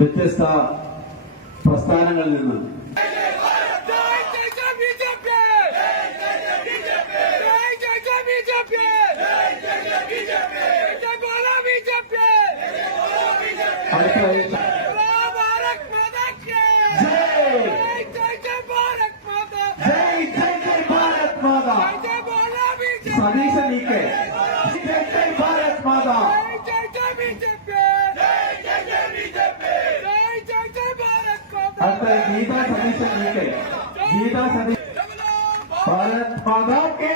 വ്യത്യസ്ത പ്രസ്ഥാനങ്ങളിൽ നിന്ന് സതീശ നീക്കെ ഭാരത് മാതാ गीता सतीश नीके गीता सतीश भारत माता के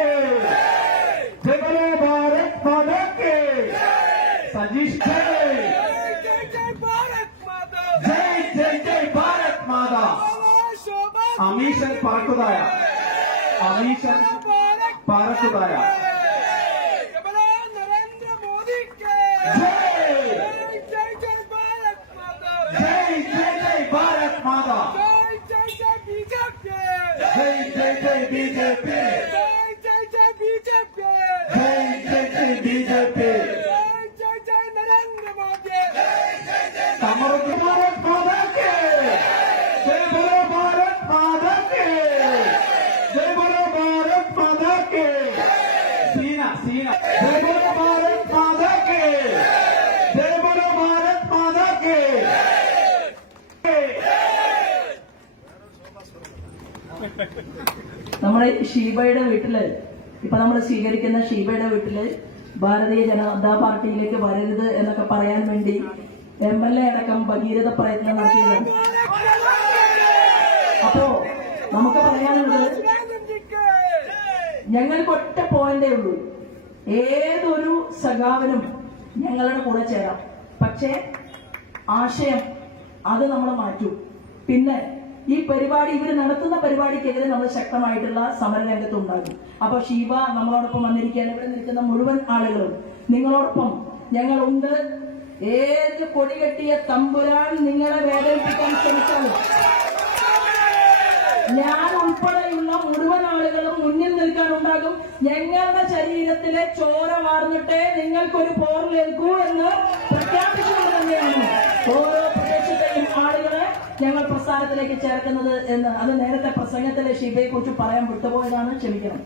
जय बोलो भारत माता के सतीश जय जय जय भारत माता अमीशन पारकुदाया अमीशन पारकुदाया नरेंद्र मोदी के भारत माता जय जय जय बीजेपी जय जय जय बीजेपी नरेंद्र मोदी समर्थ भारत माता के जय बोलो भारत माता के जय बोलो भारत माता के सीना सीना जय बोलो भारत माता के जय बोलो भारत माता के നമ്മുടെ ഷീബയുടെ വീട്ടില് ഇപ്പൊ നമ്മൾ സ്വീകരിക്കുന്ന ഷീബയുടെ വീട്ടില് ഭാരതീയ ജനതാ പാർട്ടിയിലേക്ക് വരരുത് എന്നൊക്കെ പറയാൻ വേണ്ടി MLA അടക്കം ഭഗീരഥ പ്രയത്നം നടത്തിയിട്ടുണ്ട്. അപ്പോ നമുക്ക് പറയാനുള്ളത് ഞങ്ങൾക്ക് ഒറ്റ പോയിന്റേ ഉള്ളൂ, ഏതൊരു സഖാവിനും ഞങ്ങളുടെ കൂടെ ചേരാം, പക്ഷേ ആശയം അത് നമ്മൾ മാറ്റും. പിന്നെ ഈ പരിപാടി ഇവർ നടത്തുന്ന പരിപാടിക്കെതിരെ നമ്മൾ ശക്തമായിട്ടുള്ള സമരരംഗത്ത് ഉണ്ടാകും. അപ്പൊ ഷീബ നമ്മളോടൊപ്പം വന്നിരിക്കാൻ ഇവിടെ നിൽക്കുന്ന മുഴുവൻ ആളുകളും നിങ്ങളോടൊപ്പം ഞങ്ങളുണ്ട്. ഏത് കൊടികെട്ടിയ തമ്പുരാൻ നിങ്ങളെ വേദനിപ്പിക്കാൻ ശ്രമിച്ചാലും ഞാൻ ഉൾപ്പെടെയുള്ള മുഴുവൻ ആളുകളും മുന്നിൽ നിൽക്കാനുണ്ടാകും. ഞങ്ങളുടെ ശരീരത്തിലെ ചോര വാർന്നിട്ടേ നിങ്ങൾക്കൊരു പോറിലേൽക്കൂ എന്ന് പ്രഖ്യാപിച്ചുകൊണ്ട് തന്നെയാണ് ഓരോ പ്രദേശത്തെയും ആളുകളെ ഞങ്ങൾ പ്രസ്ഥാനത്തിലേക്ക് ചേർക്കുന്നത് എന്ന്. അത് നേരത്തെ പ്രസംഗത്തിലെ ഷീബയെ കുറിച്ച് പറയാൻ വിട്ടുപോയതാണ്, ക്ഷമിക്കണം.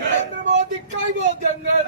नरेंद्र मोदी का वो जंगल